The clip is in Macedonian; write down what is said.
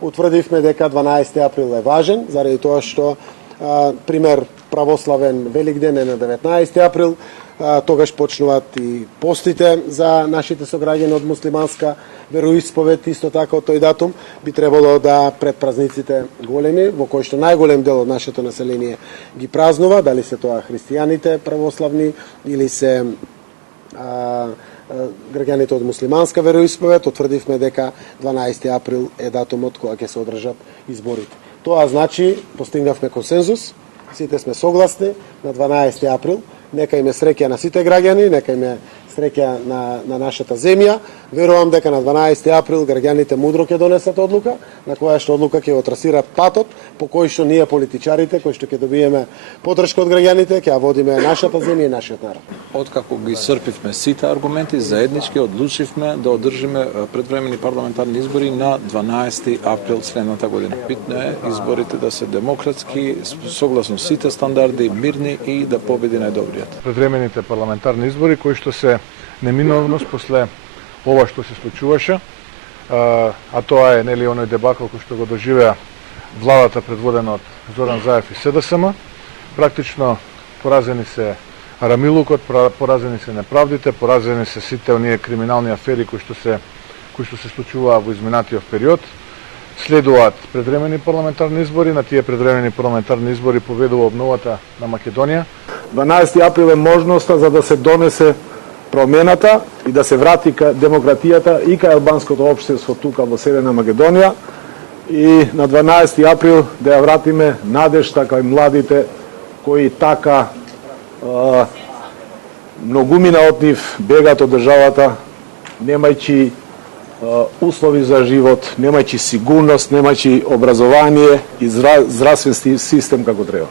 утврдивме дека 12 април е важен, заради тоа што пример православен Великден е на 19 април, тогаш почнуваат и постите за нашите сограѓани од муслиманска вероисповед, исто така од тој датум би требало да пред празниците големи, во кои што најголем дел од нашето население ги празнува, дали се тоа христијаните православни или се граѓаните од муслиманска вероисповед, утврдивме дека 12 април е датумот кога ќе се одржат изборите. Тоа значи постигнавме консензус, сите сме согласни на 12 април. Нека им е среќа на сите граѓани, нека им е среќа на нашата земја. Верувам дека на 12 април граѓаните мудро ќе донесат одлука, на која што одлука ќе отрасира патот по кој што ние политичарите, кои што ќе добиеме поддршка од граѓаните, ќе ја водиме нашата земја и нашиот народ. Откако ги исцрпивме сите аргументи, заеднички одлучивме да одржиме предвремени парламентарни избори на 12 април следната година. Битно е изборите да се демократски, согласно сите стандарди, мирни и да победи најдобриот. Предвремените парламентарни избори кои што се неминовност после ова што се случуваше, а тоа е нели оној дебакл кој што го доживеа владата предводена од Зоран Заев и СДСМ. Практично поразени се рамилукот, поразени се неправдите, поразени се сите оние криминални афери кои што се случуваа во изминатиот период. Следуваат предвремени парламентарни избори, на тие предвремени парламентарни избори победува обновата на Македонија. 12 април е можноста за да се донесе промената и да се врати демократијата и кај албанското општество тука во Северна Македонија и на 12 април да ја вратиме надежта кај младите кои така многумина од нив бегат од државата немајќи услови за живот, немајќи сигурност, немајќи образование и здравствен систем како треба.